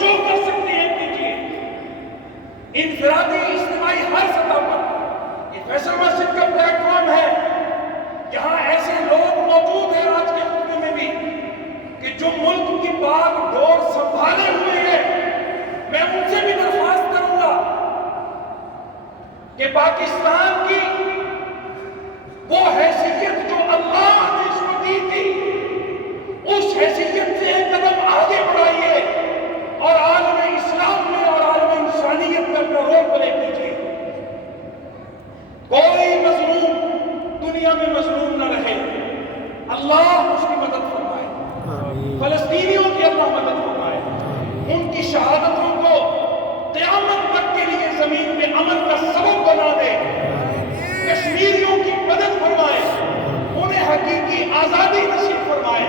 جو کر سکتے ہیں کیجیے. انفرادی اجتماعی ہر سطح پر یہ فیصل مسجد کا پلیٹ فارم ہے. یہاں ایسے لوگ موجود ہیں آج کے خطبے میں بھی کہ جو ملک کی باغ ڈور سنبھالے ہوئے ہیں. میں ان سے بھی درخواست کروں گا کہ پاکستان کی وہ حیثیت جو اللہ نے اس کو دی تھی اس حیثیت سے ایک قدم آگے بڑھائیے اور عالم اسلام میں اور عالم انسانیت میں اپنا رول پلے کیجیے. کوئی مظلوم دنیا میں مظلوم نہ رہے. اللہ اس کی مدد فرمائے. فلسطینیوں کی اللہ مدد فرمائے. ان کی شہادتوں کو قیامت تک کے لیے زمین میں امن کا سبب بنا دے. کشمیریوں کی مدد فرمائے. انہیں حقیقی آزادی نصیب فرمائے.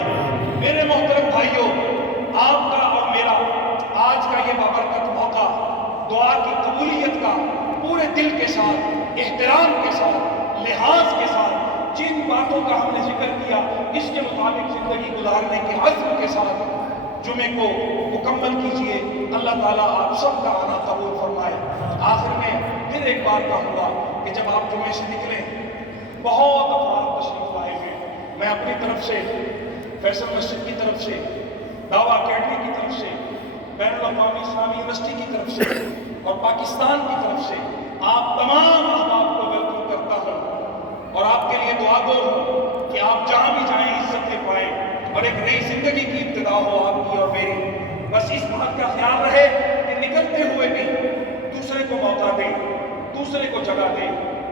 میرے محترم بھائیوں، آپ کا اور میرا آج کا یہ بابرکت موقع دعا کی قبولیت کا پورے دل کے ساتھ، احترام کے ساتھ، لحاظ کے ساتھ جن باتوں کا ہم نے ذکر کیا اس کے مطابق زندگی گزارنے کے عزم کے ساتھ جمعے کو مکمل کیجئے. اللہ تعالیٰ آپ سب کا آنا قبول فرمائے. آخر میں پھر ایک بار کہوں گا کہ جب آپ جمعے سے نکلیں بہت افراد تشریف لائے ہیں. میں اپنی طرف سے، فیصل مسجد کی طرف سے، دعویٰ اکیڈمی کی طرف سے، بین الاقوامی اسلامی یونیورسٹی کی طرف سے اور پاکستان کی طرف سے آپ تمام احباب کو ویلکم کرتا ہوں اور آپ کے لیے دعا گو ہوں کہ آپ جہاں بھی جائیں عزتیں پائیں اور ایک نئی زندگی کی ابتدا ہو آپ کی اور میری. بس اس بات کا خیال رہے کہ نکلتے ہوئے بھی دوسرے کو موقع دیں، دوسرے کو جگہ دیں،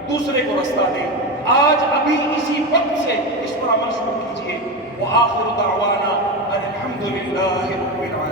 دوسرے کو رستہ دیں. آج ابھی اسی وقت سے اس پر عمل شروع کیجیے. وآخر دعوانا ان الحمد للہ رب العالمین.